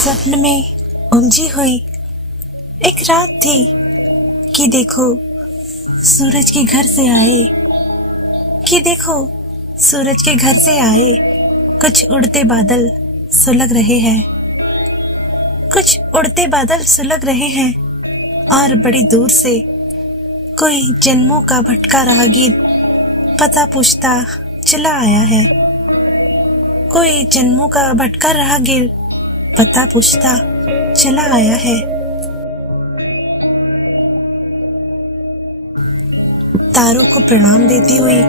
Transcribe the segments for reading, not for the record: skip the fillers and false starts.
सपन में उलझी हुई एक रात थी कि देखो सूरज के घर से आए, कि देखो सूरज के घर से आए कुछ उड़ते बादल सुलग रहे हैं, कुछ उड़ते बादल सुलग रहे हैं। और बड़ी दूर से कोई जन्मों का भटका राहगीर पता पूछता चला आया है। कोई जन्मों का भटका राहगीर पता पूछता चला आया है। तारों को प्रणाम देती हुई,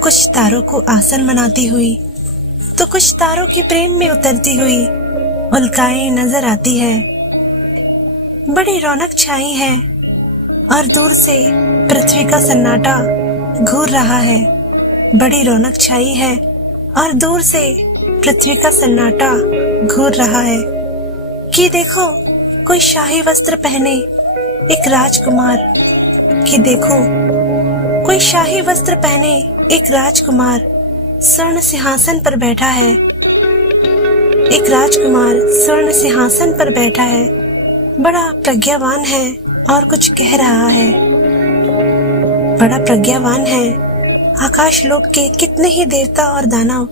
कुछ तारों को आसन बनाती हुई तो कुछ तारों के प्रेम में उतरती हुई उल्काएं नजर आती है। बड़ी रौनक छाई है और दूर से पृथ्वी का सन्नाटा घूर रहा है। बड़ी रौनक छाई है और दूर से पृथ्वी का सन्नाटा घूर रहा है कि देखो कोई शाही वस्त्र पहने एक राजकुमार, कि देखो कोई शाही वस्त्र पहने एक राजकुमार स्वर्ण सिंहासन पर बैठा है। एक राजकुमार स्वर्ण सिंहासन पर बैठा है, बड़ा प्रज्ञावान है और कुछ कह रहा है। बड़ा प्रज्ञावान है। आकाश लोक के कितने ही देवता और दानव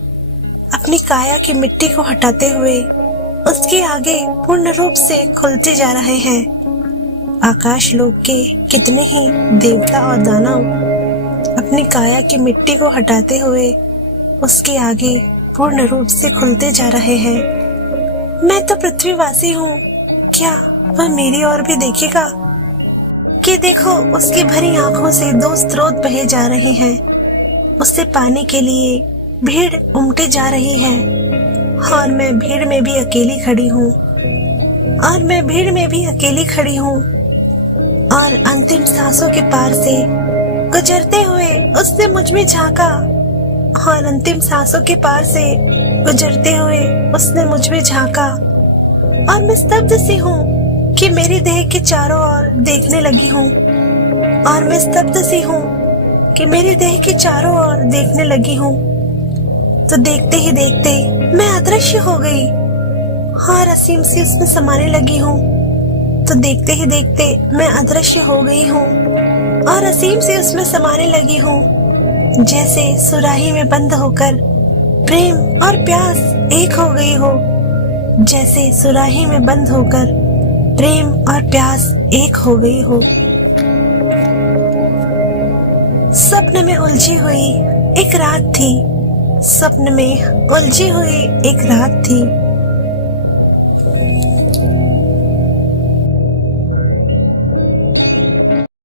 अपनी काया की मिट्टी को हटाते हुए उसके आगे पूर्ण रूप से खुलते जा रहे हैं। आकाश लोक के कितने ही देवता और दानव अपनी काया की मिट्टी को हटाते हुए उसके आगे पूर्ण रूप से खुलते जा रहे हैं। मैं तो पृथ्वीवासी हूँ, क्या वह मेरी ओर भी देखेगा? कि देखो उसकी भरी आंखों से दो स्रोत बहे जा रहे हैं। उससे पाने के लिए भीड़ उमटे जा रही है और मैं भीड़ में भी अकेली खड़ी हूँ, और मैं भीड़ में भी अकेली खड़ी हूँ। और अंतिम सांसों के पार से गुजरते हुए उसने मुझ में झांका, और अंतिम सांसों के पार से गुजरते हुए उसने मुझ में झांका। और मैं स्तब्ध सी हूँ कि मेरी देह के चारों ओर देखने लगी हूँ, और मैं स्तब्ध सी हूँ कि मेरी देह के चारों ओर देखने लगी हूँ। तो देखते ही देखते मैं अदृश्य हो गई और असीम सी उसमें समाने लगी हूँ। तो देखते ही देखते मैं अदृश्य हो गई हूँ और असीम सी उसमें समाने लगी हूँ। जैसे सुराही में बंद होकर प्रेम और प्यास एक हो गई हो, जैसे सुराही में बंद होकर प्रेम और प्यास एक हो गई हो। स्वप्न में उलझी हुई एक रात थी, स्वप्न में उलझी हुई एक रात थी।